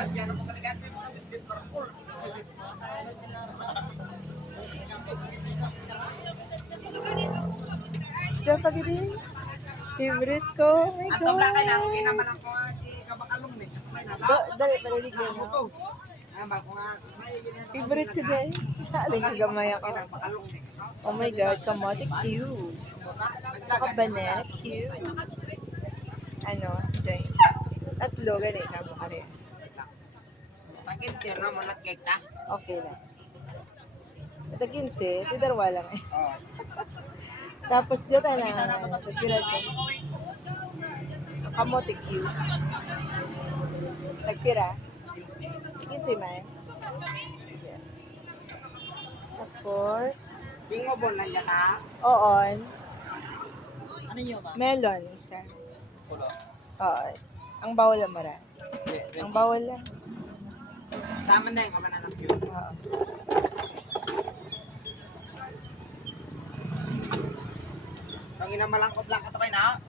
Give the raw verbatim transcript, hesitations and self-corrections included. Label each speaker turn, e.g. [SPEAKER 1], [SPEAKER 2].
[SPEAKER 1] Diyan pa gini. Favorite ko. Oh my
[SPEAKER 2] Ang tabla kay lang
[SPEAKER 1] God.
[SPEAKER 2] kinaman ako si Kabakalong ni.
[SPEAKER 1] Da- Dali, dali ko na.
[SPEAKER 2] Ah, ba ko nga.
[SPEAKER 1] Favorite ko dyan. Alin ka gamay ako.
[SPEAKER 2] Kabakalong ni.
[SPEAKER 1] Oh my God, kamote cute. Saka banana cute. Ano, dyan. Tatlo, gani na mo kare.
[SPEAKER 2] Tagin sir na mo nat cake ta.
[SPEAKER 1] Okay lang. Ito kinse, ito darwa lang eh.
[SPEAKER 2] Oh.
[SPEAKER 1] Tapos dito tayo na, nagpira ko. Kamote cute. Nagpira. Kinse man. Sige. Tapos,
[SPEAKER 2] Bingo bon nandiyan na.
[SPEAKER 1] oon.
[SPEAKER 2] Ano niyo ba?
[SPEAKER 1] Melon, isa.
[SPEAKER 2] Pulo.
[SPEAKER 1] Oo. Ang bawal lang mara. Ang bawal lang.
[SPEAKER 2] Tama na yung kabanan ng cute.
[SPEAKER 1] Oo.
[SPEAKER 2] Ang ina malangkot lang ka to kay na.